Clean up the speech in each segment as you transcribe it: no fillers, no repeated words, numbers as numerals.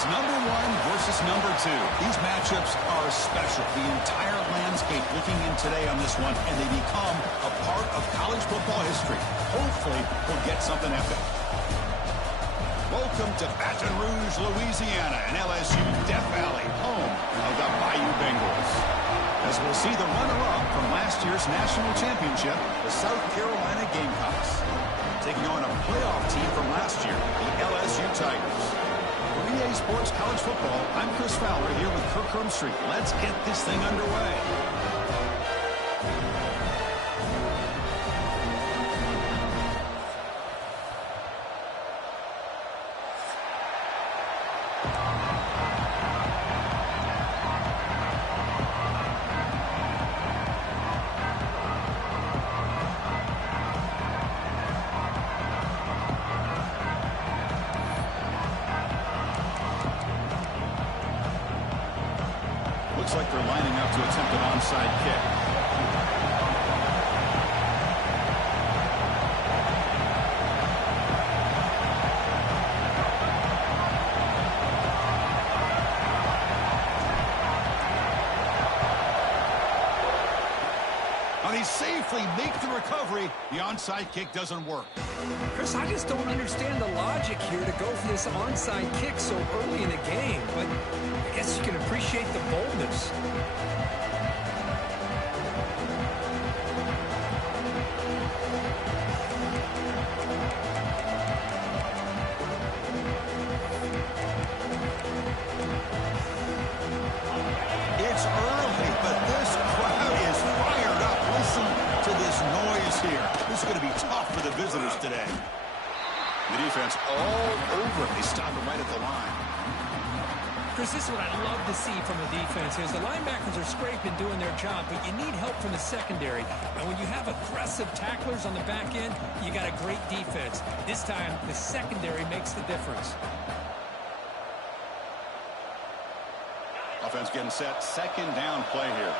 It's number one versus number two. These matchups are special. The entire landscape looking in today on this one, and they become a part of college football history. Hopefully, we'll get something epic. Welcome to Baton Rouge, Louisiana, and LSU Death Valley, home of the Bayou Bengals. As we'll see the runner-up from last year's national championship, the South Carolina Gamecocks, taking on a playoff team from last year, the LSU Tigers. For EA Sports College Football, I'm Chris Fowler here with Kirk Hermstreet. Let's get this thing underway. Looks like they're lining up to attempt an onside kick. Now they safely make the recovery. The onside kick doesn't work. Chris, I just don't understand the logic here to go for this onside kick so early in the game, but I guess you can appreciate the boldness. It's early, but this crowd is fired up. Listen to this noise here. This is going to be tough for the visitors today. The defense all over it. They stop it right at the line. Chris, this is what I love to see from the defense is the linebackers are scraping, doing their job, but you need help from the secondary. And when you have aggressive tacklers on the back end, you got a great defense. This time, the secondary makes the difference. Offense getting set. Second down play here.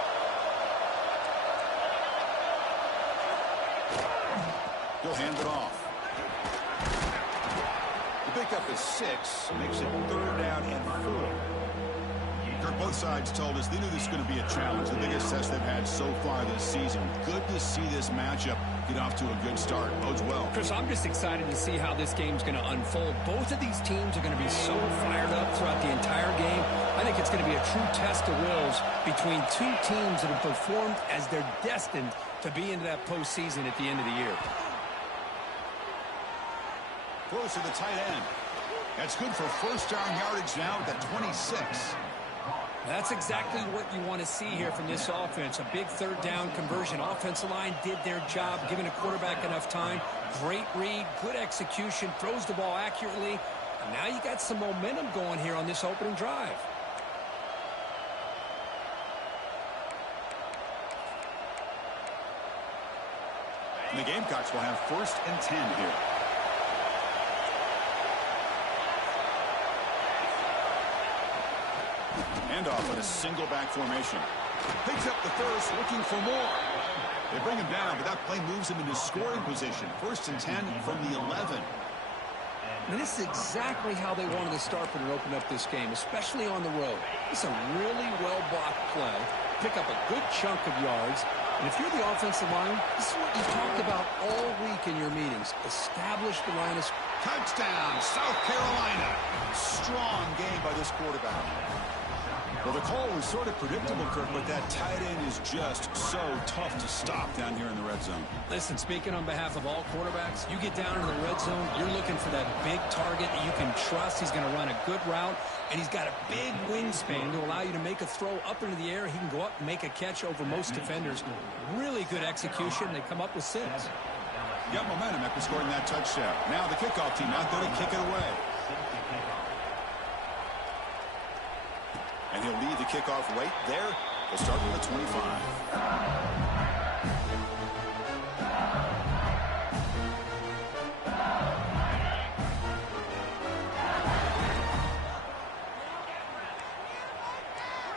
He'll hand it off. The pickup is 6. Makes it 3rd down and 4. Kirk, both sides told us they knew this was going to be a challenge. The biggest test they've had so far this season. Good to see this matchup get off to a good start. Bodes well. Chris, I'm just excited to see how this game's going to unfold. Both of these teams are going to be so fired up throughout the entire game. I think it's going to be a true test of wills between two teams that have performed as they're destined to be into that postseason at the end of the year. Close to the tight end. That's good for first down yardage now at the 26. That's exactly what you want to see here from this offense. A big 3rd down conversion. Offensive line did their job, giving a quarterback enough time. Great read, good execution, throws the ball accurately. And now you got some momentum going here on this opening drive. And the Gamecocks will have 1st and 10 here. Handoff in a single back formation. Picks up the first, looking for more. They bring him down, but that play moves him into scoring position. 1st and 10 from the 11. And this is exactly how they wanted to start when they opened up this game, especially on the road. It's a really well-blocked play. Pick up a good chunk of yards. And if you're the offensive line, this is what you talked about all week in your meetings. Establish the line of scrimmage. Touchdown, South Carolina. Strong game by this quarterback. Well, the call was sort of predictable, Kirk, but that tight end is just so tough to stop down here in the red zone. Listen, speaking on behalf of all quarterbacks, you get down into the red zone, you're looking for that big target that you can trust. He's going to run a good route, and he's got a big wingspan to allow you to make a throw up into the air. He can go up and make a catch over most defenders. Really good execution. They come up with 6. Got momentum after scoring that touchdown. Now the kickoff team out there to kick it away. And he'll lead the kickoff right there. We'll start with the 25.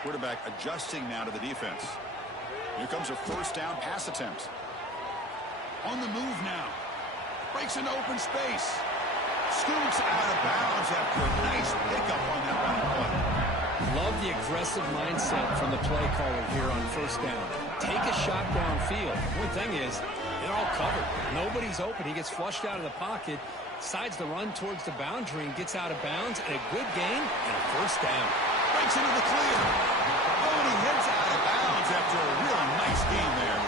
Quarterback adjusting now to the defense. Here comes a 1st down pass attempt. On the move now. Breaks into open space. Scoots out of bounds after a nice pickup on that running play. Love the aggressive mindset from the play caller here on first down. Take a shot downfield. One thing is, they're all covered. Nobody's open. He gets flushed out of the pocket, decides to run towards the boundary and gets out of bounds, and a good gain and a first down. Breaks into the clear. Oh, and he heads out of bounds after a really nice gain there.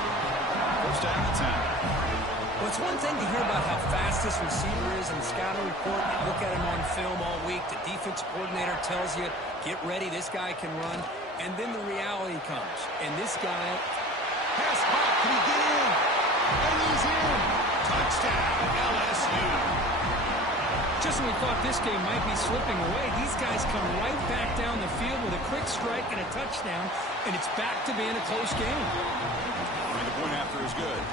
First down and 10. Well, it's one thing to hear about how fast this receiver is in the scouting report. You look at him on film all week. The defense coordinator tells you, get ready, this guy can run. And then the reality comes. And this guy... Pass hot. Can he get in? And he's in. Touchdown, LSU. Just when we thought this game might be slipping away, these guys come right back down the field with a quick strike and a touchdown, and it's back to being a close game. And the point after is good.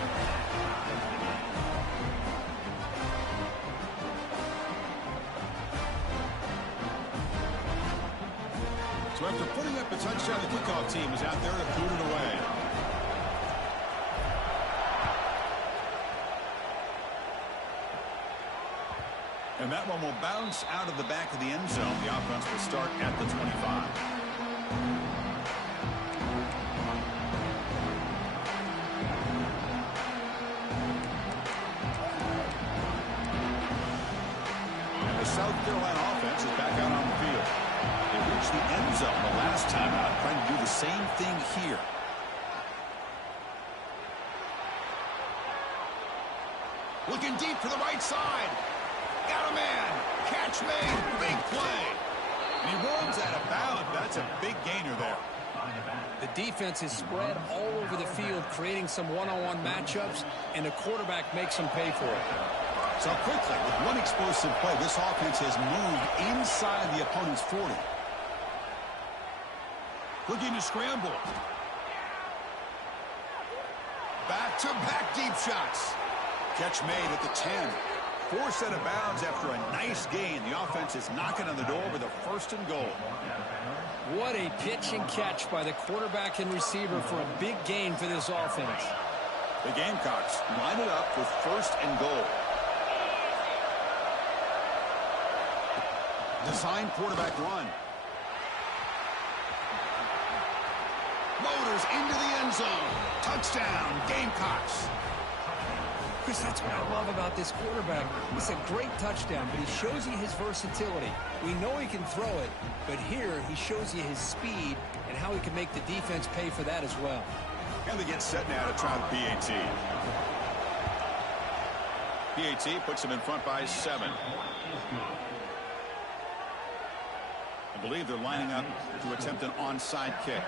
So after putting up a touchdown, the kickoff team is out there to boot it away. And that one will bounce out of the back of the end zone. The offense will start at the 25. And the South Carolina offense is back out on the field. They reached the end zone the last time out, trying to do the same thing here. Looking deep to the right side. Got a man. Catch made. Big play. And he runs out of bounds. That's a big gainer there. The defense is spread all over the field, creating some one-on-one matchups, and the quarterback makes them pay for it. So quickly, with one explosive play, this offense has moved inside the opponent's 40. Looking to scramble. Back-to-back deep shots. Catch made at the 10. 4 set of bounds after a nice gain. The offense is knocking on the door with a first and goal. What a pitch and catch by the quarterback and receiver for a big gain for this offense. The Gamecocks line it up with first and goal. Design quarterback run. Motors into the end zone. Touchdown, Gamecocks. Chris, that's what I love about this quarterback. It's a great touchdown, but he shows you his versatility. We know he can throw it, but here he shows you his speed and how he can make the defense pay for that as well. And they get set now to try the PAT. PAT puts them in front by 7. I believe they're lining up to attempt an onside kick.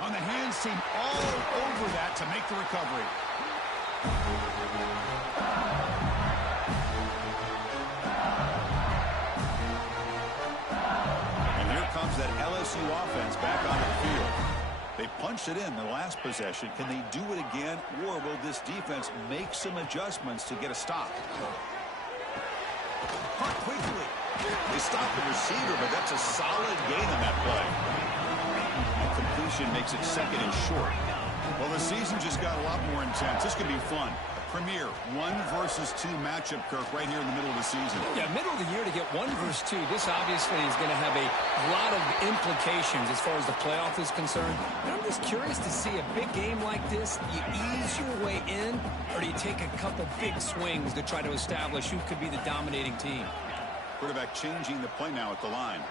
On the hands team all over that to make the recovery. And here comes that LSU offense back on the field. They punched it in the last possession. Can they do it again, or will this defense make some adjustments to get a stop? Caught quickly. They stopped the receiver, but that's a solid gain on that play. Completion makes it second and short. Well, the season just got a lot more intense. This could be fun. A premier 1 versus 2 matchup, Kirk, right here in the middle of the season. Yeah, middle of the year to get 1 versus 2. This obviously is going to have a lot of implications as far as the playoff is concerned. And I'm just curious to see a big game like this. Do you ease your way in, or do you take a couple big swings to try to establish who could be the dominating team? Quarterback changing the play now at the line.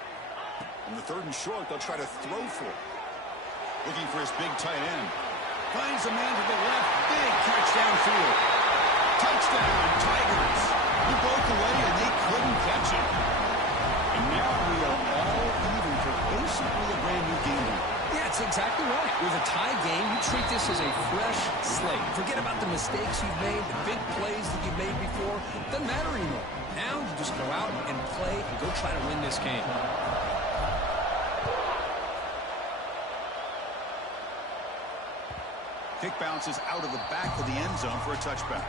On the 3rd and short, they'll try to throw for it. Looking for his big tight end. Finds a man to the left. Big catch downfield. Touchdown, Tigers. He broke away and they couldn't catch him. And now we are all even for basically a brand new game. Yeah, it's exactly right. With a tie game, you treat this as a fresh slate. Forget about the mistakes you've made, the big plays that you've made before. Doesn't matter anymore. Now you just go out and play and go try to win this game. Kick bounces out of the back of the end zone for a touchback.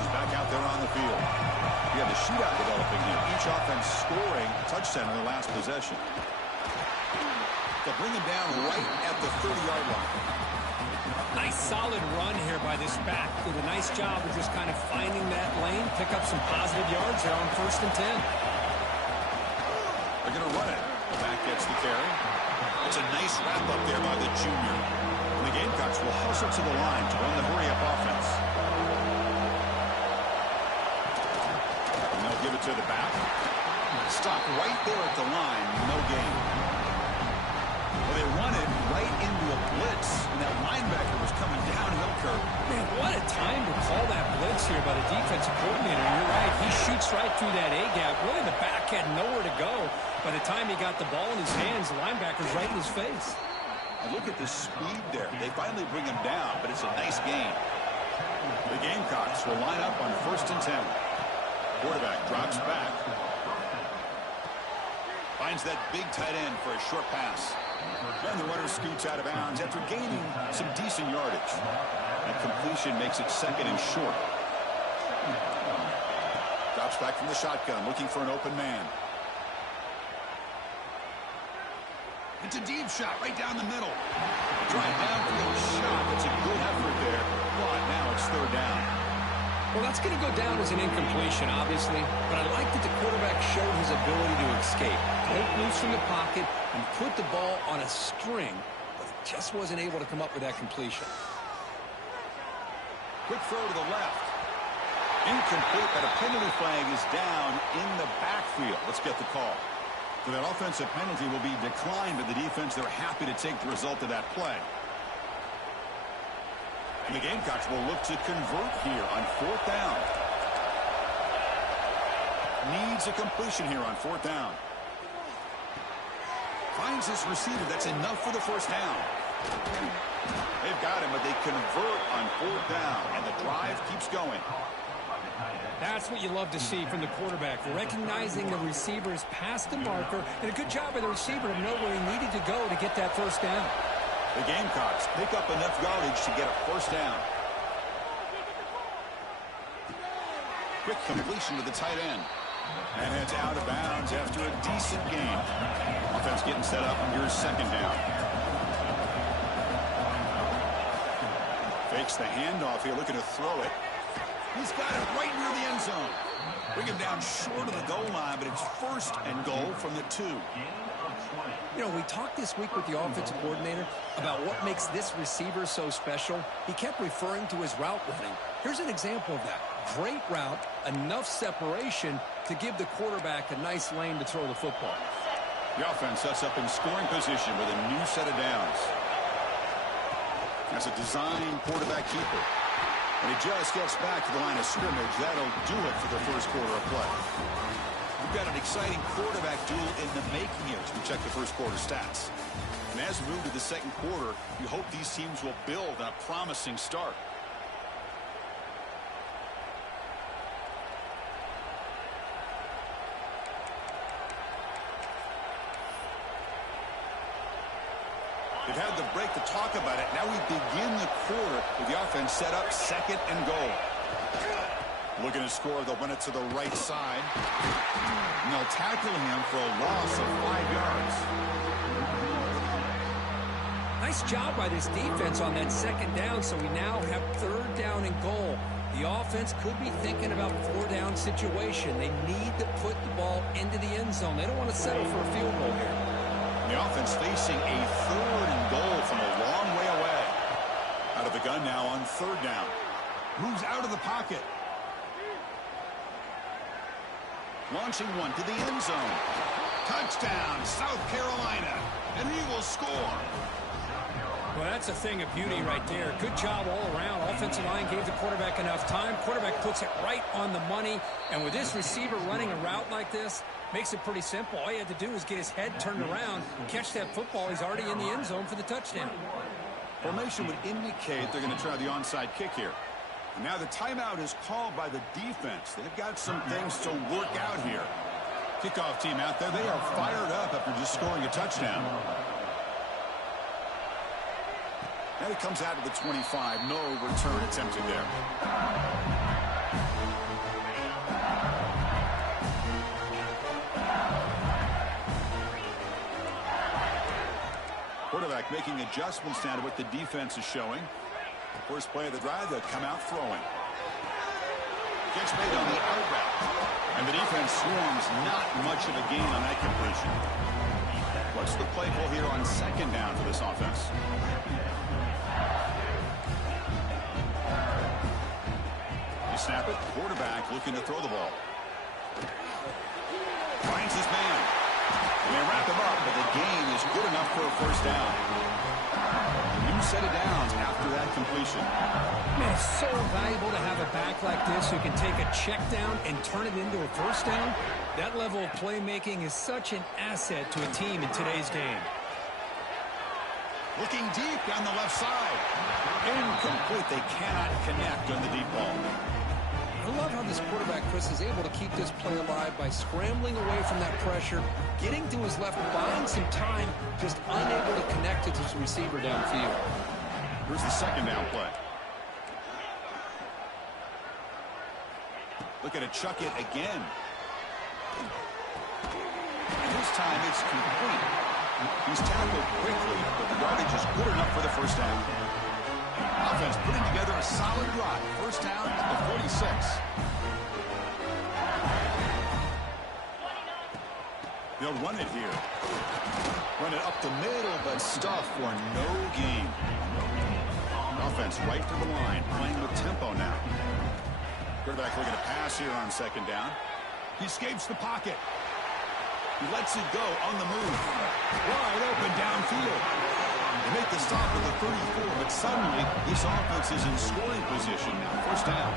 is back out there on the field. We have a shootout developing here. Each offense scoring a touchdown in their last possession. They'll bring him down right at the 30-yard line. Nice solid run here by this back. Did a nice job of just kind of finding that lane, pick up some positive yards there on 1st and 10. They're going to run it. The back gets the carry. It's a nice wrap up there by the junior. And the Gamecocks will hustle to the line to run the hurry-up offense. And they'll give it to the back. Stop right there at the line. No gain. Well, they run it right into a blitz, and that linebacker was coming downhill curve. Man, what a time to call that blitz here by the defensive coordinator. You're right. He shoots right through that A-gap. Really, the back had nowhere to go. By the time he got the ball in his hands, the linebacker's right in his face. And look at the speed there. They finally bring him down, but it's a nice gain. The Gamecocks will line up on 1st and 10. Quarterback drops back. Finds that big tight end for a short pass. And the runner scoots out of bounds after gaining some decent yardage. That completion makes it 2nd and short. Drops back from the shotgun, looking for an open man. It's a deep shot right down the middle. Drive downfield shot. That's a good effort there. But now it's 3rd down. Well, that's going to go down as an incompletion, obviously. But I like that the quarterback showed his ability to escape. Broke loose from the pocket and put the ball on a string. But he just wasn't able to come up with that completion. Quick throw to the left. Incomplete, but a penalty flag is down in the backfield. Let's get the call. So that offensive penalty will be declined by the defense. They're happy to take the result of that play. And the Gamecocks will look to convert here on 4th down. Needs a completion here on 4th down. Finds his receiver. That's enough for the 1st down. They've got him, but they convert on 4th down, and the drive keeps going. That's what you love to see from the quarterback, recognizing the receiver's past the marker, and a good job by the receiver to know where he needed to go to get that 1st down. The Gamecocks pick up enough yardage to get a 1st down. Quick completion to the tight end. And it's out of bounds after a decent gain. Offense getting set up, and here's 2nd down. Fakes the handoff here, looking to throw it. He's got it right near the end zone. Bring him down short of the goal line, but it's 1st and goal from the 2. You know, we talked this week with the offensive coordinator about what makes this receiver so special. He kept referring to his route running. Here's an example of that. Great route, enough separation to give the quarterback a nice lane to throw the football. The offense sets up in scoring position with a new set of downs. That's a design quarterback keeper. And he just gets back to the line of scrimmage. That'll do it for the 1st quarter of play. We've got an exciting quarterback duel in the making here as we check the 1st quarter stats. And as we move to the 2nd quarter, we hope these teams will build on a promising start. They've had the break to talk about it. Now we begin the quarter with the offense set up 2nd and goal. Looking to score, they'll run it to the right side. And they'll tackle him for a loss of 5 yards. Nice job by this defense on that 2nd down, so we now have 3rd down and goal. The offense could be thinking about 4th-down situation. They need to put the ball into the end zone. They don't want to settle for a field goal here. The offense facing a 3rd and goal from a long way away. Out of the gun now on 3rd down. Moves out of the pocket. Launching one to the end zone. Touchdown, South Carolina. And he will score. Well, that's a thing of beauty right there. Good job all around. Offensive line gave the quarterback enough time. Quarterback puts it right on the money. And with this receiver running a route like this, makes it pretty simple. All you had to do was get his head turned around, catch that football. He's already in the end zone for the touchdown. Formation would indicate they're going to try the onside kick here. And now the timeout is called by the defense. They've got some things to work out here. Kickoff team out there, they are fired up after just scoring a touchdown. Now he comes out to the 25. No return attempted there. Quarterback making adjustments now to what the defense is showing. First play of the drive, they'll come out throwing. Catch made on the out route. And the defense swarms not much of a gain on that completion. What's the play call here on second down for this offense? You snap it. Quarterback looking to throw the ball. Finds his man. They wrap him up, but the gain is good enough for a first down. New set of downs after that completion. Man, it's so valuable to have a back like this who can take a check down and turn it into a first down. That level of playmaking is such an asset to a team in today's game. Looking deep down the left side. Incomplete. They cannot connect on the deep ball. I love how this quarterback, Chris, is able to keep this play alive by scrambling away from that pressure, getting to his left, buying some time, just unable to connect to his receiver downfield. Here's the second down play. Looking to chuck it again. And this time it's complete. He's tackled quickly, but the yardage is good enough for the first down. Offense putting together a solid drive. First down at the 46. They'll run it here. Run it up the middle, but stuff for no gain. Offense right to the line, playing with tempo now. Quarterback looking to pass here on second down. He escapes the pocket. He lets it go on the move. Wide open downfield. They make the stop at the 34, but suddenly this offense is in scoring position now. First down.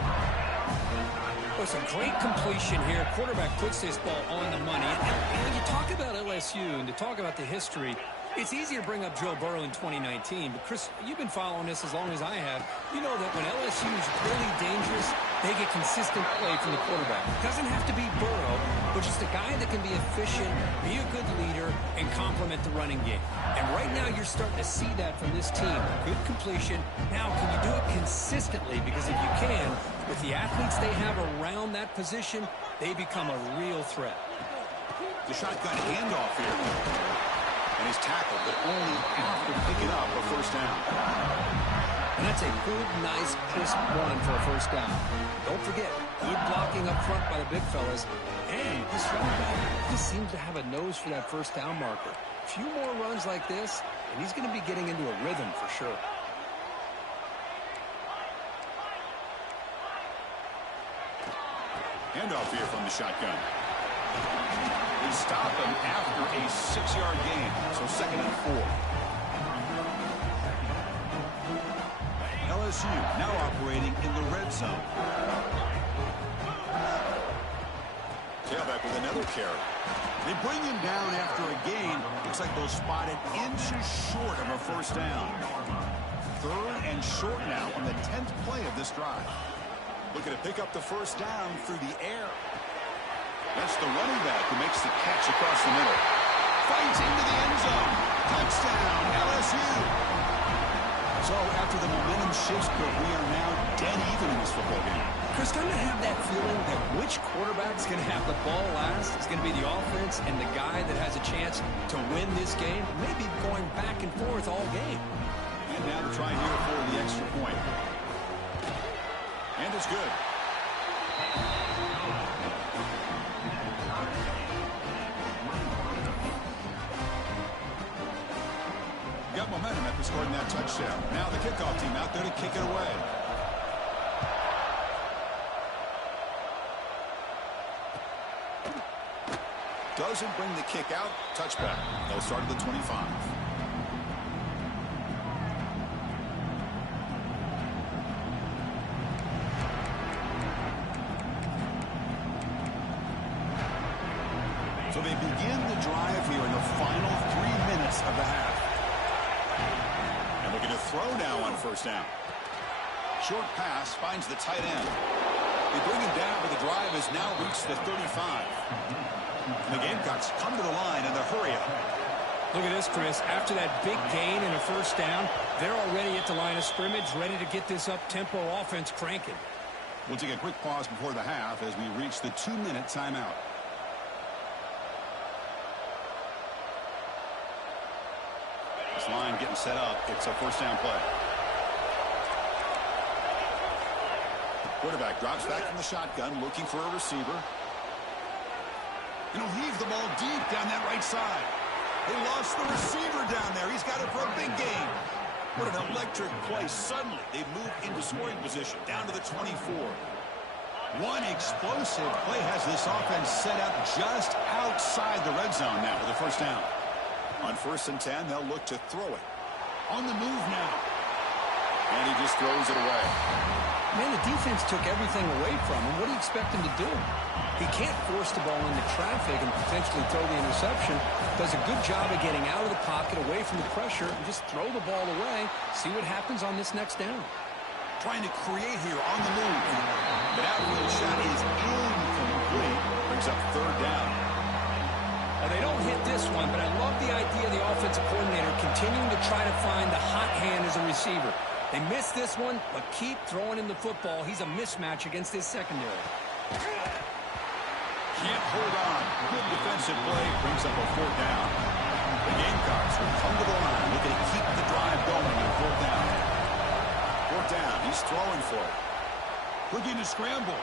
It's a great completion here. Quarterback puts this ball on the money. And when you talk about LSU and to talk about the history, it's easy to bring up Joe Burrow in 2019. But, Chris, you've been following this as long as I have. You know that when LSU is really dangerous, they get consistent play from the quarterback. It doesn't have to be Burrow, but just a guy that can be efficient, be a good leader, and complement the running game. And right now you're starting to see that from this team. Good completion. Now, can you do it consistently? Because if you can, with the athletes they have around that position, they become a real threat. The shotgun handoff here. And he's tackled, but only after picking up a first down. And that's a good, nice, crisp run for a first down. Don't forget, good blocking up front by the big fellas. And this running back just seems to have a nose for that first down marker. A few more runs like this, and he's going to be getting into a rhythm for sure. Handoff here from the shotgun. They stop him after a 6-yard gain, so second and 4. LSU now operating in the red zone. Tailback with another carry. They bring him down after a gain. Looks like they'll spot it inches short of a first down. Third and short now on the 10th play of this drive. Looking to pick up the first down through the air. That's the running back who makes the catch across the middle. Fights into the end zone. Touchdown, LSU. So after the momentum shifts, but we are now dead even in this football game. Chris, don't you have that feeling that which quarterback's going to have the ball last is going to be the offense and the guy that has a chance to win this game? Maybe going back and forth all game. And now to try here for the extra point. And it's good. Got momentum after scoring that touchdown. Now the kickoff team out there to kick it away. Doesn't bring the kick out. Touchback. They'll start at the 25. So they begin the drive here in the final 3 minutes of the half. And looking to throw now on first down. Short pass finds the tight end. They bring him down, but the drive has now reached the 35. And the Gamecocks come to the line in the hurry-up. Look at this, Chris. After that big gain and a first down, they're already at the line of scrimmage, ready to get this up-tempo offense cranking. We'll take a quick pause before the half as we reach the 2-minute timeout. Seahawks line getting set up. It's a first down play. Quarterback drops back from the shotgun, looking for a receiver. And he'll heave the ball deep down that right side. They lost the receiver down there. He's got it for a big gain. What an electric play. Suddenly, they've moved into scoring position, down to the 24. One explosive play has this offense set up just outside the red zone now for the first down. On 1st and 10, they'll look to throw it. On the move now. And he just throws it away. Man, the defense took everything away from him. What do you expect him to do? He can't force the ball into traffic and potentially throw the interception. Does a good job of getting out of the pocket, away from the pressure, and just throw the ball away. See what happens on this next down. Trying to create here on the move. The outfield shot is incomplete. Brings up 3rd down. Well, they don't hit this one, but I love the idea of the offensive coordinator continuing to try to find the hot hand as a receiver. They missed this one, but keep throwing him the football. He's a mismatch against his secondary. Can't hold on. Good defensive play. Brings up a 4th down. The Gamecocks will come to the line, looking to keep the drive going on 4th down. 4th down. He's throwing for it. Looking to scramble.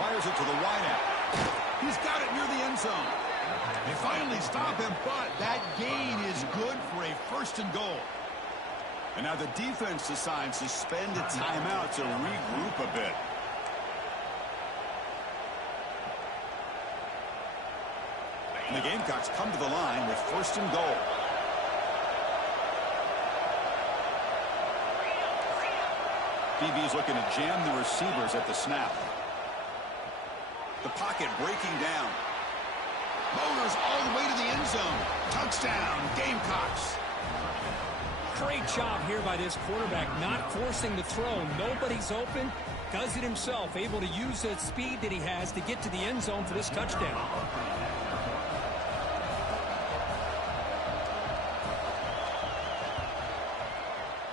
Fires it to the wideout. He's got it near the end zone. They finally stop him, but that gain is good for a 1st and goal. And now the defense decides to spend a timeout to regroup a bit. And the Gamecocks come to the line with 1st and goal. DB's looking to jam the receivers at the snap. The pocket breaking down. Motors all the way to the end zone. Touchdown, Gamecocks. Great job here by this quarterback, not forcing the throw. Nobody's open. Does it himself, able to use the speed that he has to get to the end zone for this touchdown.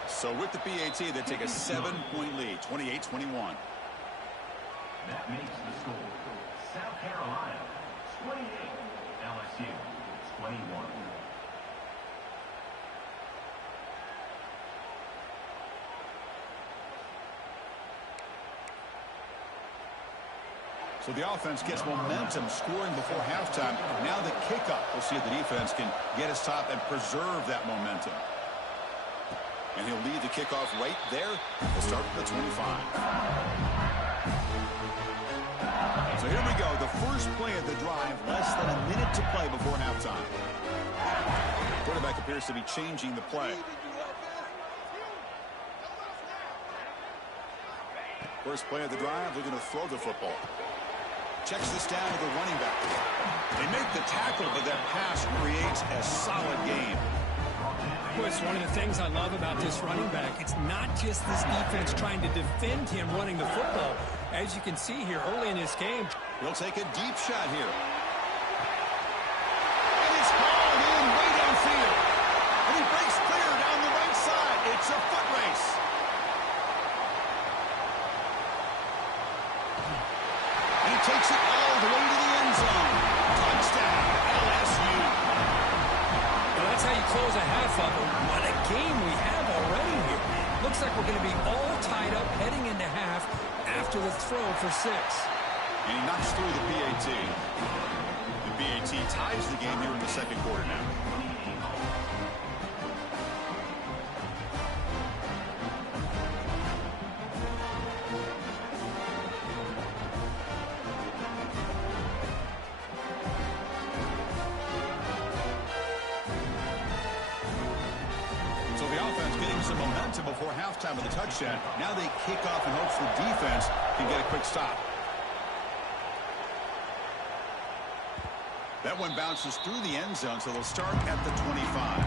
So with the PAT, they take a 7-point lead, 28-21. That makes the score. South Carolina, 28. LSU, 21. So the offense gets momentum scoring before halftime. Now the kickoff. We'll see if the defense can get his top and preserve that momentum. And he'll lead the kickoff right there. We'll start from the 25. So here we go. The first play of the drive. Less than a minute to play before halftime. Quarterback appears to be changing the play. First play of the drive. Looking to throw the football. Checks this down to the running back. They make the tackle, but that pass creates a solid gain. It's one of the things I love about this running back. It's not just this defense trying to defend him running the football. As you can see here early in this game. He'll take a deep shot here. And it's hauled in way downfield. And he breaks clear down the right side. It's a foot race. And he takes it all the way to the end zone. Touchdown, LSU. Well, that's how you close a half of it. What a game we have already here. Looks like we're going to be all tied up heading into half after the throw for 6. And he knocks through the PAT. The PAT ties the game here in the second quarter now. So the offense getting some momentum before halftime with the touchdown. Now they kick off in hopes the defense can get a quick stop. That one bounces through the end zone, so they'll start at the 25.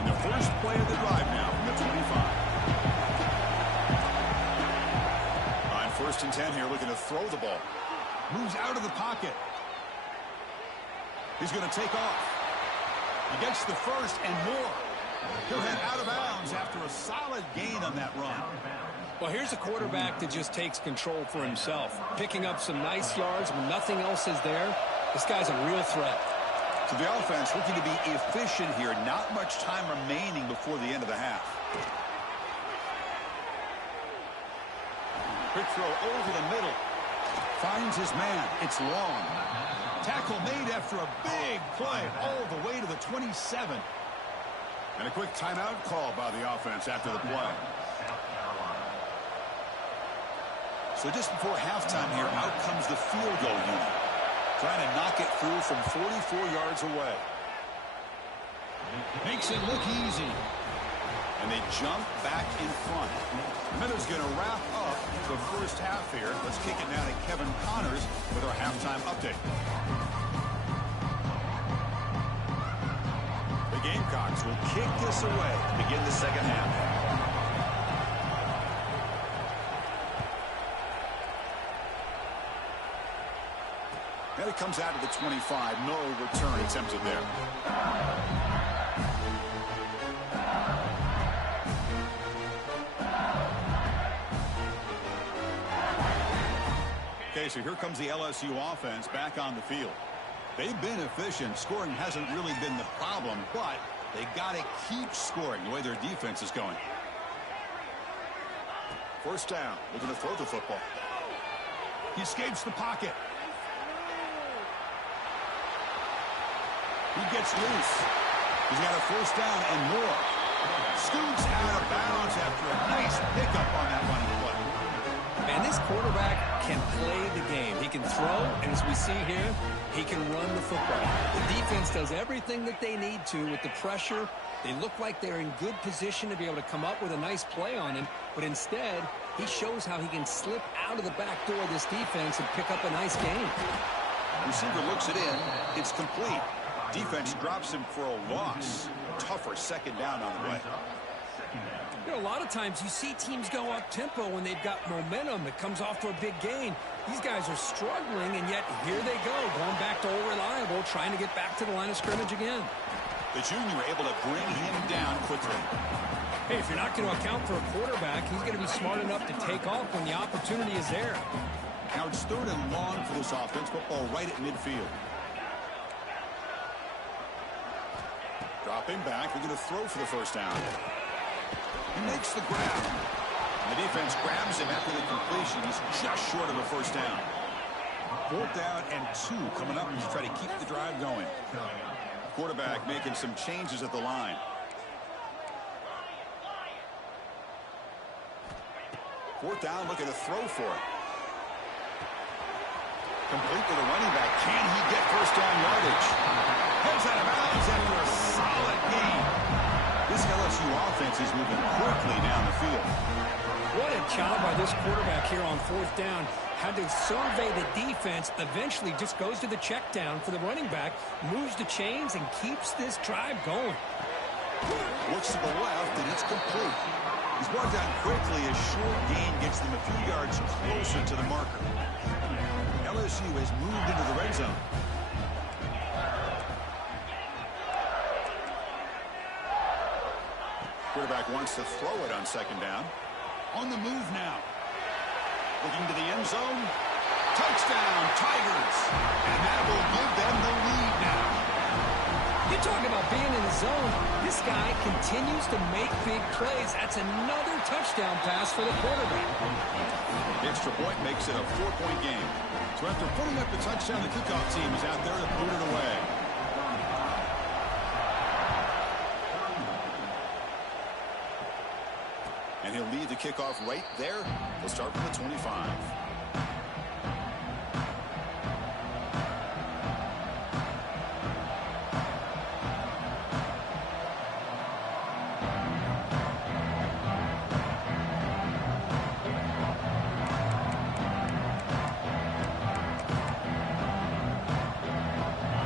And the first play of the drive now from the 25. On 1st and 10 here, looking to throw the ball. Moves out of the pocket. He's going to take off. He gets the first and more. He'll head out of bounds after a solid gain on that run. Well, here's a quarterback that just takes control for himself, picking up some nice yards when nothing else is there. This guy's a real threat. So the offense looking to be efficient here. Not much time remaining before the end of the half. Quick throw over the middle. Finds his man. It's long. Tackle made after a big play all the way to the 27. And a quick timeout call by the offense after the play. So just before halftime here, out comes the field goal unit. Trying to knock it through from 44 yards away. Makes it look easy. And they jump back in front. Minnows going to wrap up the first half here. Let's kick it now to Kevin Connors with our halftime update. The Gamecocks will kick this away to begin the second half. And it comes out to the 25. No return attempted there. Okay, so here comes the LSU offense back on the field. They've been efficient. Scoring hasn't really been the problem, but they got to keep scoring the way their defense is going. First down. Looking to throw the football. He escapes the pocket. He gets loose. He's got a first down and more. Scoots out of bounds after a nice pickup on that running play. Man, this quarterback can play the game. He can throw, and as we see here, he can run the football. The defense does everything that they need to with the pressure. They look like they're in good position to be able to come up with a nice play on him, but instead, he shows how he can slip out of the back door of this defense and pick up a nice gain. Receiver looks it in. It's complete. Defense drops him for a loss. Tougher second down on the way. You know, a lot of times you see teams go up-tempo when they've got momentum. It comes off to a big gain. These guys are struggling, and yet here they go, going back to old reliable, trying to get back to the line of scrimmage again. The junior able to bring him down quickly. Hey, if you're not going to account for a quarterback, he's going to be smart enough to take off when the opportunity is there. Now it's third and long for this offense. Football right at midfield. Dropping back, they're going to throw for the first down. He makes the grab. And the defense grabs him after the completion. He's just short of a first down. 4th down and 2 coming up to try to keep the drive going. Quarterback making some changes at the line. Fourth down, looking to throw for it. Complete to the running back. Can he get first down yardage? Heads out of bounds after a solid gain. This LSU offense is moving quickly down the field. What a job by this quarterback here on 4th down. Had to survey the defense, eventually just goes to the check down for the running back, moves the chains, and keeps this drive going. Looks to the left, and it's complete. He's brought down quickly. A short gain gets them a few yards closer to the marker. LSU has moved into the red zone. Quarterback wants to throw it on second down. On the move now. Looking to the end zone. Touchdown, Tigers. And that will give them the lead now. You talk about being in the zone. This guy continues to make big plays. That's another touchdown pass for the quarterback. The extra point makes it a 4-point game. So after putting up the touchdown, the kickoff team is out there to boot it away. And he'll lead the kickoff right there. He'll start from the 25.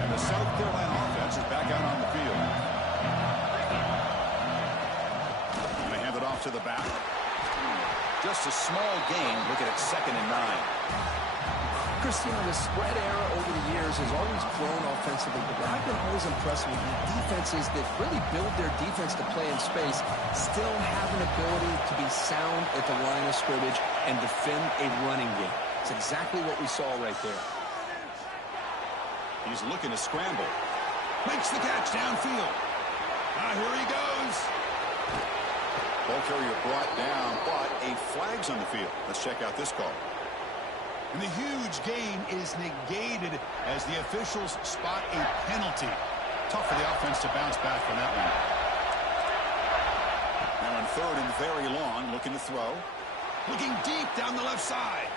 And the South Carolina offense is back out on the field. And they hand it off to the back. Just a small gain. Look at it, 2nd and 9. Christian, the spread era over the years has always grown offensively, but I've been always impressed with the defenses that really build their defense to play in space, still have an ability to be sound at the line of scrimmage and defend a running game. It's exactly what we saw right there. He's looking to scramble. Makes the catch downfield. Here he goes. Ball carrier brought down, but a flag's on the field. Let's check out this call. And the huge gain is negated as the officials spot a penalty. Tough for the offense to bounce back from that one. Now on third and very long, looking to throw. Looking deep down the left side.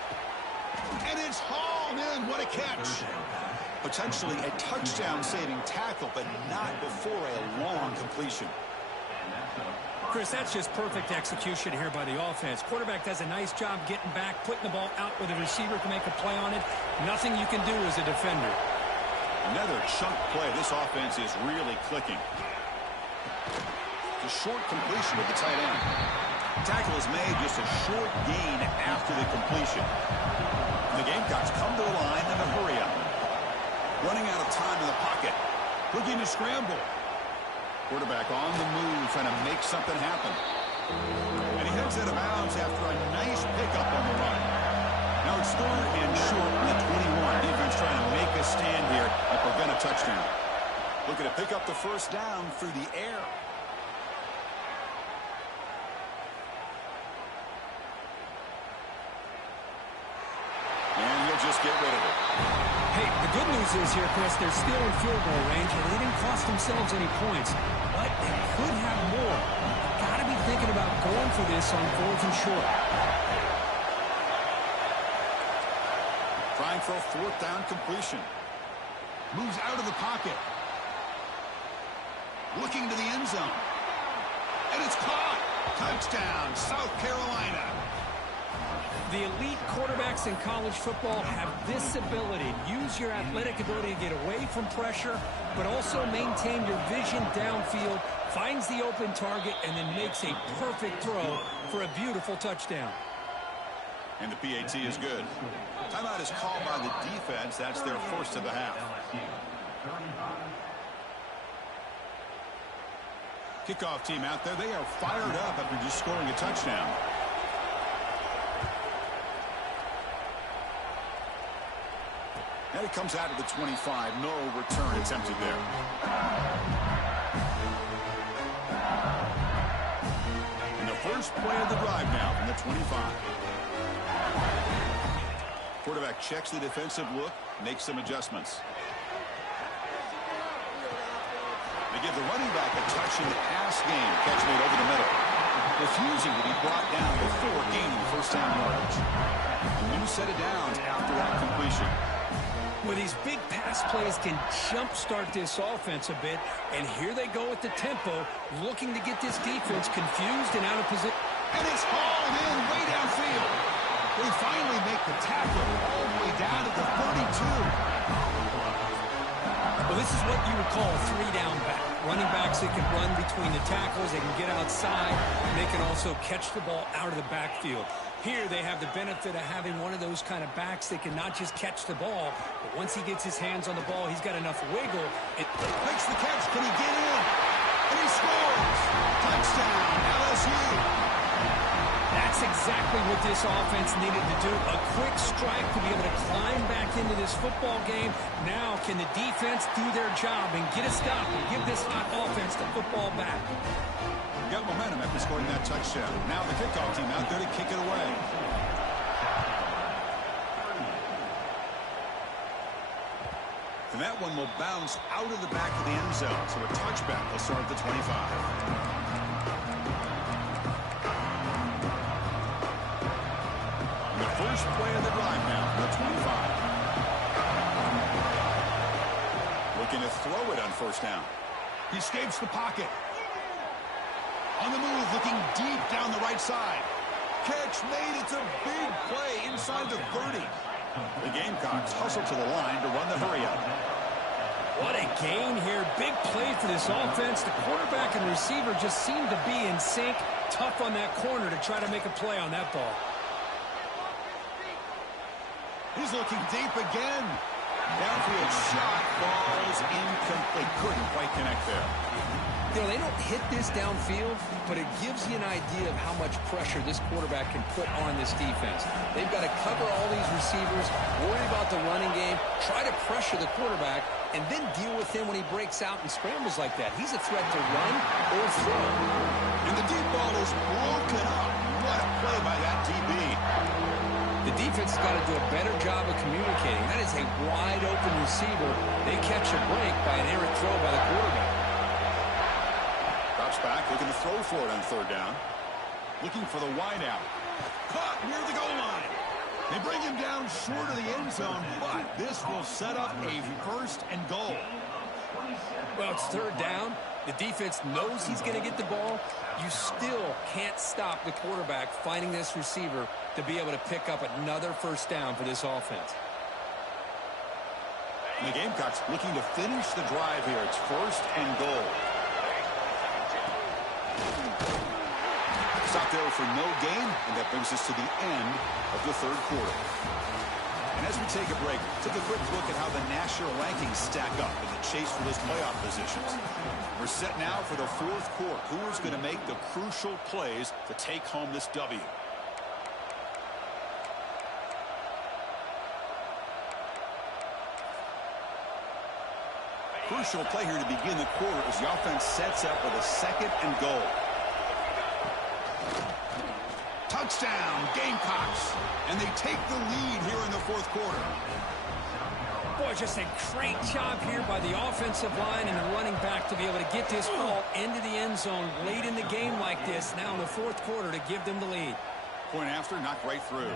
And it's hauled in. What a catch. Potentially a touchdown-saving tackle, but not before a long completion. Chris, that's just perfect execution here by the offense. Quarterback does a nice job getting back, putting the ball out where the receiver can make a play on it. Nothing you can do as a defender. Another chunk play. This offense is really clicking. The short completion of the tight end. Tackle is made, just a short gain after the completion. The Gamecocks come to the line in a hurry up. Running out of time in the pocket. Looking to scramble. Quarterback on the move, trying to make something happen. And he heads out of bounds after a nice pickup on the run. Now it's third and short in the 21. Defense trying to make a stand here and prevent a touchdown. Looking to pick up the first down through the air. And he'll just get rid of it. Hey, the good news is here, Chris, they're still in field goal range, and they didn't cost themselves any points. But they could have more. Got to be thinking about going for this on fourth and short. Trying for a fourth down completion. Moves out of the pocket. Looking to the end zone. And it's caught. Touchdown, South Carolina. The elite quarterbacks in college football have this ability. Use your athletic ability to get away from pressure, but also maintain your vision downfield, finds the open target, and then makes a perfect throw for a beautiful touchdown. And the PAT is good. Timeout is called by the defense. That's their first of the half. Kickoff team out there. They are fired up after just scoring a touchdown. And it comes out of the 25. No return attempted there. And the first play of the drive now from the 25. Quarterback checks the defensive look, makes some adjustments. They give the running back a touch in the pass game. Catch made over the middle. Refusing to be brought down before gaining first down yards. A new set of downs after that completion. Well, these big pass plays can jumpstart this offense a bit, and here they go with the tempo, looking to get this defense confused and out of position. And it's hauled in way downfield. They finally make the tackle all the way down to the 32. Well, this is what you would call a three-down back. Running backs that can run between the tackles, they can get outside, and they can also catch the ball out of the backfield. Here they have the benefit of having one of those kind of backs that can not just catch the ball, but once he gets his hands on the ball, he's got enough wiggle. It makes the catch. Can he get in? And he scores. Touchdown, LSU. That's exactly what this offense needed to do. A quick strike to be able to climb back into this football game. Now can the defense do their job and get a stop and give this hot offense the football back? Got momentum after scoring that touchdown. Now the kickoff team out there to kick it away. And that one will bounce out of the back of the end zone. So a touchback will start at the 25. And the first play of the drive now from the 25. Looking to throw it on first down. He escapes the pocket. On the move, looking deep down the right side. Catch made. It's a big play inside the 30. The Gamecocks hustle to the line to run the hurry-up. What a gain here. Big play for this offense. The quarterback and receiver just seem to be in sync. Tough on that corner to try to make a play on that ball. He's looking deep again. Downfield shot falls incomplete. Couldn't quite connect there. You know, they don't hit this downfield, but it gives you an idea of how much pressure this quarterback can put on this defense. They've got to cover all these receivers, worry about the running game, try to pressure the quarterback, and then deal with him when he breaks out and scrambles like that. He's a threat to run or throw. And the deep ball is broken up. What a play by that DB. The defense has got to do a better job of communicating. That is a wide-open receiver. They catch a break by an errant throw by the quarterback. Drops back, looking to throw for it on third down. Looking for the wide out. Caught near the goal line. They bring him down short of the end zone, but this will set up a first and goal. Well, it's third down. The defense knows he's going to get the ball. You still can't stop the quarterback finding this receiver to be able to pick up another first down for this offense. And the Gamecocks looking to finish the drive here. It's first and goal. Stop there for no gain, and that brings us to the end of the third quarter. And as we take a break, take a quick look at how the national rankings stack up in the chase for those playoff positions. We're set now for the fourth quarter. Who is going to make the crucial plays to take home this W? Crucial play here to begin the quarter as the offense sets up with a second and goal. Touchdown, Gamecocks. And they take the lead here in the fourth quarter. Boy, just a great job here by the offensive line and the running back to be able to get this ball into the end zone late in the game like this, now in the fourth quarter, to give them the lead. Point after, knocked right through.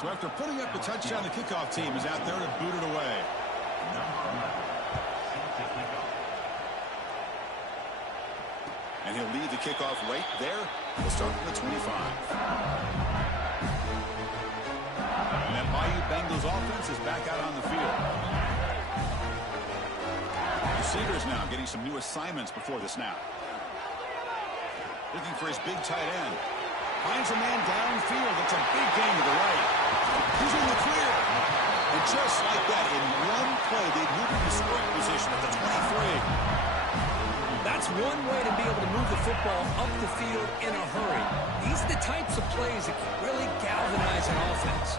So after putting up the touchdown, the kickoff team is out there to boot it away. And he'll lead the kickoff right there. We'll start from the 25. And that Bayou Bengals offense is back out on the field. Receivers now getting some new assignments before the snap. Looking for his big tight end. Finds a man downfield. It's a big gain to the right. He's in the clear. And just like that, in one play, they've moved into scoring position at the 23. That's one way to be able to move the football up the field in a hurry. These are the types of plays that can really galvanize an offense.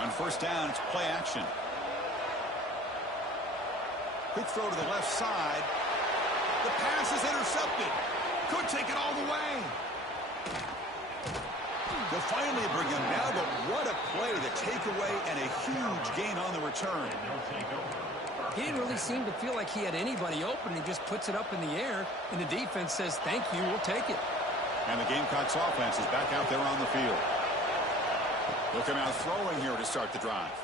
On first down, it's play action. Quick throw to the left side. The pass is intercepted. Could take it all the way. They'll finally bring him down, but what a play, the takeaway, and a huge gain on the return. He didn't really seem to feel like he had anybody open. He just puts it up in the air, and the defense says, thank you, we'll take it. And the Gamecocks offense is back out there on the field. They'll come out throwing here to start the drive.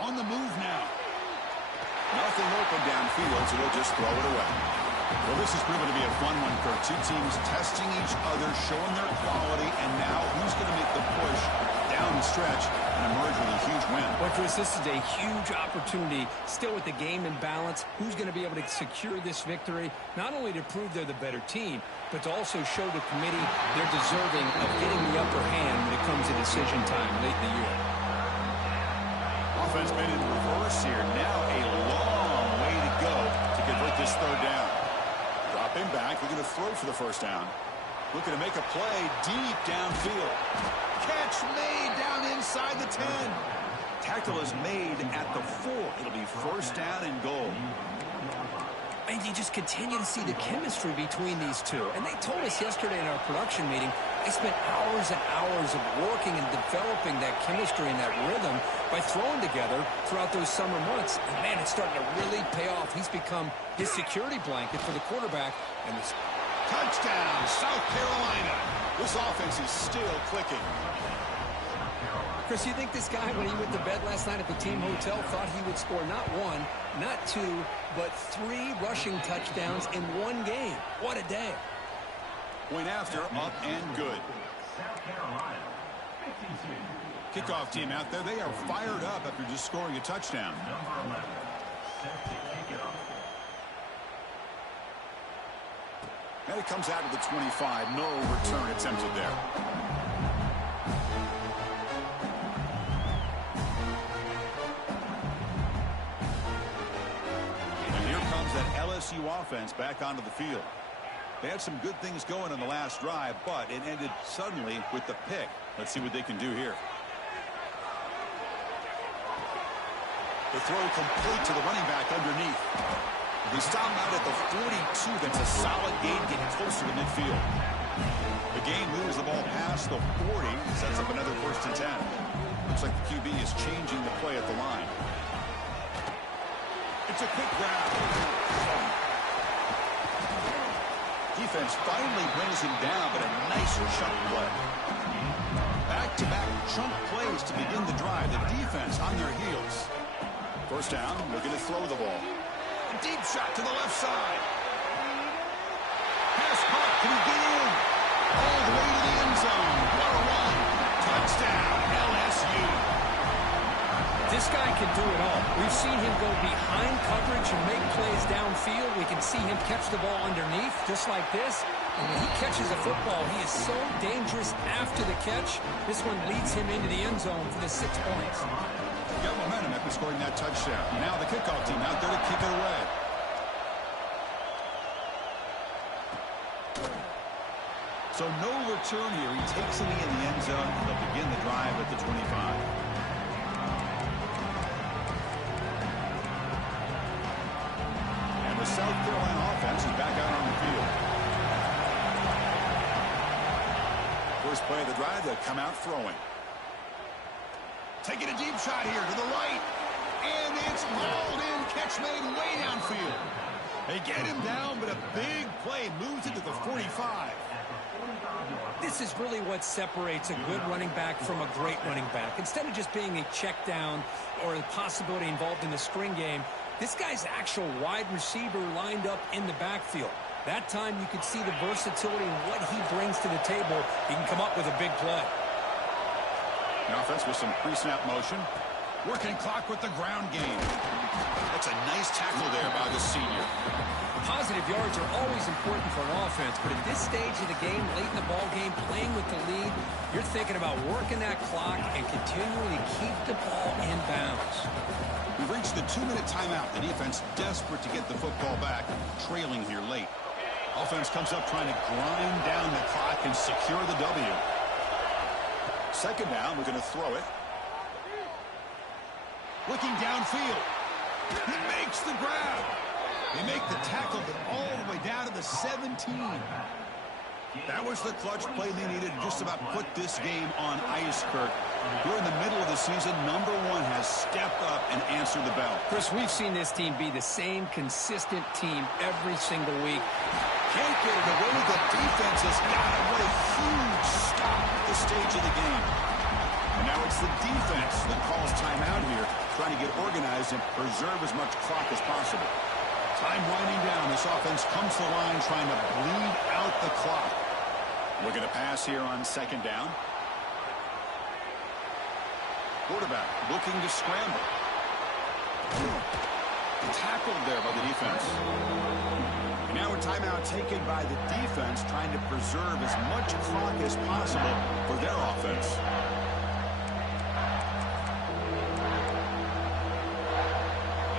On the move now. Nothing open downfield, so they'll just throw it away. Well, this has proven to be a fun one, Kirk. Two teams testing each other, showing their quality, and now who's going to make the push down the stretch and emerge with a huge win? Well, Chris, this is a huge opportunity, still with the game in balance. Who's going to be able to secure this victory, not only to prove they're the better team, but to also show the committee they're deserving of getting the upper hand when it comes to decision time late in the year. Offense been in reverse here. Now a long way to go to convert this third down. Dropping back, looking to throw for the first down. Looking to make a play deep downfield. Catch made down inside the 10. Tackle is made at the 4. It'll be first down and goal. And you just continue to see the chemistry between these two. And they told us yesterday in our production meeting, they spent hours and hours of working and developing that chemistry and that rhythm by throwing together throughout those summer months. And, man, it's starting to really pay off. He's become his security blanket for the quarterback. And this touchdown, South Carolina. This offense is still clicking. Chris, you think this guy, when he went to bed last night at the team hotel, thought he would score not one, not two, but 3 rushing touchdowns in one game? What a day. Point after, up and good. Kickoff team out there, they are fired up after just scoring a touchdown. And it comes out of the 25. No return attempted there. And here comes that LSU offense back onto the field. They had some good things going on the last drive, but it ended suddenly with the pick. Let's see what they can do here. The throw complete to the running back underneath. They stop him out at the 42. That's a solid gain, getting closer to midfield. The game moves the ball past the 40. Sets up another 1st and 10. Looks like the QB is changing the play at the line. It's a quick grab. Defense finally brings him down, but a nice chunk play. Back-to-back chunk plays to begin the drive. The defense on their heels. 1st down, looking to throw the ball. A deep shot to the left side. Pass caught. Can he get in? All the way to the end zone. What a run. Touchdown, LSU. This guy can do it all. We've seen him go behind coverage and make plays downfield. We can see him catch the ball underneath, just like this. And when he catches a football, he is so dangerous after the catch. This one leads him into the end zone for the 6 points. Got momentum after scoring that touchdown. Now the kickoff team out there to kick it away. So no return here. He takes it in the end zone. They'll begin the drive at the 25. The South Carolina offense is back out on the field. First play of the drive, they'll come out throwing. Taking a deep shot here to the right. And it's hauled in. Catch made way downfield. They get him down, but a big play moves it to the 45. This is really what separates a good running back from a great running back. Instead of just being a check down or the possibility involved in the screen game, this guy's actual wide receiver lined up in the backfield. That time you could see the versatility and what he brings to the table. He can come up with a big play. The offense with some pre-snap motion. Working clock with the ground game. That's a nice tackle there by the senior. Positive yards are always important for an offense, but at this stage of the game, late in the ball game, playing with the lead, you're thinking about working that clock and continuing to keep the ball in bounds. We've reached the 2-minute timeout. The defense desperate to get the football back, trailing here late. Offense comes up trying to grind down the clock and secure the W. 2nd down, we're going to throw it. Looking downfield. He makes the grab. They make the tackle all the way down to the 17. That was the clutch play they needed to just about put this game on ice, Kirk. We're in the middle of the season. Number 1 has stepped up and answered the bell. Chris, we've seen this team be the same consistent team every single week. Can't get it away. The defense has got it. What a huge stop at this stage of the game. And now it's the defense that calls timeout here, trying to get organized and preserve as much clock as possible. Time winding down. This offense comes to the line trying to bleed out the clock. Looking to pass here on 2nd down. Quarterback looking to scramble. Tackled there by the defense. And now a timeout taken by the defense, trying to preserve as much clock as possible for their offense.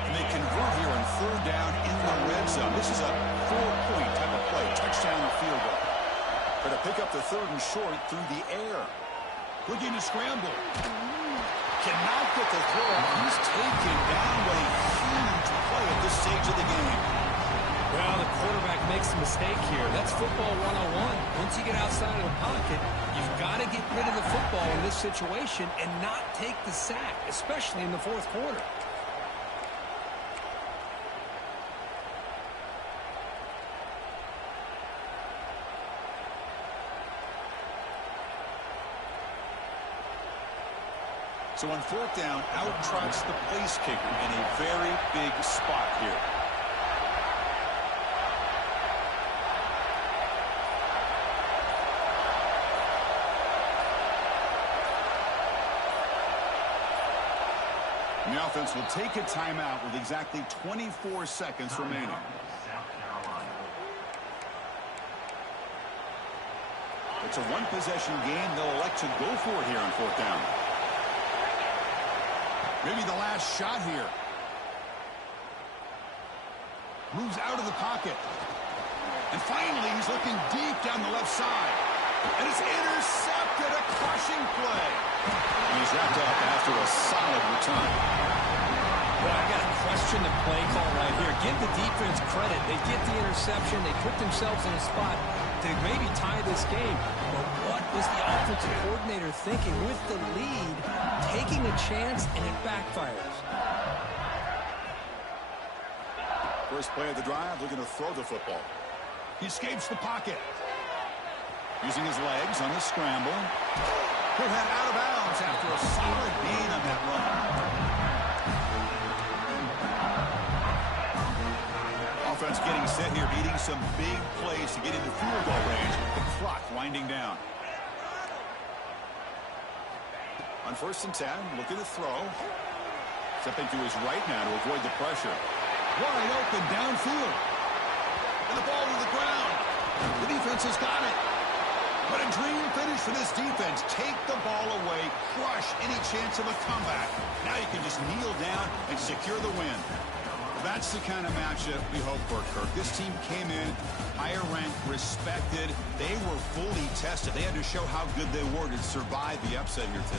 And they convert here on 3rd down in the red zone. This is a 4-point type of play, touchdown or field goal. But to pick up the 3rd and short through the air. Looking to scramble. Cannot get the throw. He's taken down. What a huge play at this stage of the game. Well, the quarterback makes a mistake here. That's football 101. Once you get outside of the pocket, you've got to get rid of the football in this situation and not take the sack, especially in the 4th quarter. So on 4th down, out trots the place kicker in a very big spot here. And the offense will take a timeout with exactly 24 seconds remaining. It's a one-possession game. They'll elect to go for it here on 4th down. Maybe the last shot here. Moves out of the pocket. And finally, he's looking deep down the left side. And it's intercepted, a crushing play. And he's wrapped up after a solid return. Well, I got to question the play call right here. Give the defense credit. They get the interception. They put themselves in a spot to maybe tie this game. But what was the offensive coordinator thinking with the lead, taking a chance, and it backfires? First play of the drive, looking to throw the football. He escapes the pocket. Using his legs on the scramble. He'll head out of bounds after a solid gain on that run. Offense getting set here, needing some big plays to get into field goal range. The clock winding down. On 1st and 10, looking to throw. Stepping to his right now to avoid the pressure. Wide open downfield. And the ball to the ground. The defense has got it. But a dream finish for this defense. Take the ball away, crush any chance of a comeback. Now you can just kneel down and secure the win. That's the kind of matchup we hope for, Kirk. This team came in higher ranked, respected. They were fully tested. They had to show how good they were to survive the upset here today.